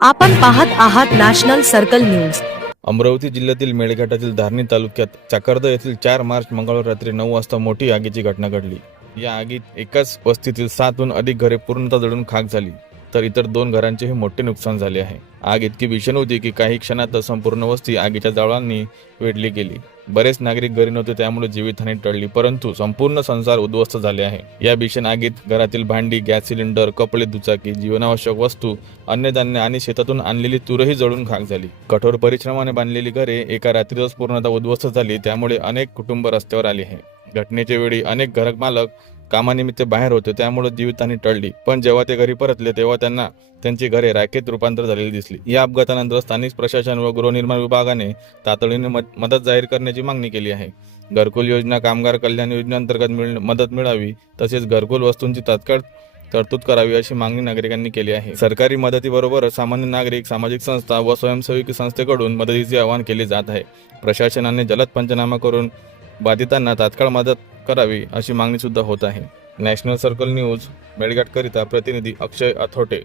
आपण पाहत आहात नॅशनल सर्कल न्यूज. अमरावती जिल्ह्यातील मेळघाटातील धारणी तालुक्यात चाकर्द येथील चार मार्च मंगळवार रात्री नऊ वाजता मोठी आगीची घटना घडली. या आगीत एकाच वस्तीतील सातहून अधिक घरे पूर्णतः जळून खाक झाली. तर इतर दोन घरांचेही मोठे नुकसान झाले आहे. आग इतकी भीषण होती की काही क्षणात संपूर्ण वस्ती आगीच्या जाळांनी वेढली गेली. बरेच नागरिक घरी नव्हते त्यामुळे जीवितहानी टळली परंतु संपूर्ण संसार उद्ध्वस्त झाले आहे. या भीषण आगीत घरातील भांडी गॅस सिलेंडर कपडे दुचाकी जीवनावश्यक वस्तू अन्नधान्य आणि शेतातून आणलेली तूरही जळून खाक झाली. कठोर परिश्रमाने बांधलेली घरे एका रात्रीतच पूर्णतः उद्ध्वस्त झाली त्यामुळे अनेक कुटुंब रस्त्यावर आली आहे. घटनेच्या वेळी अनेक घरक मालक कामानिमित्त बाहेर होते त्यामुळे जीवितहानी टळली. पण जेव्हा ते घरी परतले तेव्हा त्यांना त्यांची घरे राखेत रूपांतर झालेली दिसली. या अपघातानंतर स्थानिक प्रशासन व गृहनिर्माण विभागाने तातडीने मदत जाहीर करण्याची मागणी केली आहे. घरकुल योजना कामगार कल्याण योजनेअंतर्गत मिळ मदत मिळावी तसेच घरकुल वस्तूंची तात्काळ तरतूद करावी अशी मागणी नागरिकांनी केली आहे. सरकारी मदतीबरोबर सामान्य नागरिक सामाजिक संस्था व स्वयंसेवी संस्थेकडून मदतीचे आवाहन केले जात आहे. प्रशासनाने जलद पंचनामा करून बाधितांना तात्काळ मदत करावी अशी मागणी सुद्धा होत आहे. नॅशनल सर्कल न्यूज मेळघाटकरिता प्रतिनिधी अक्षय अथोटे.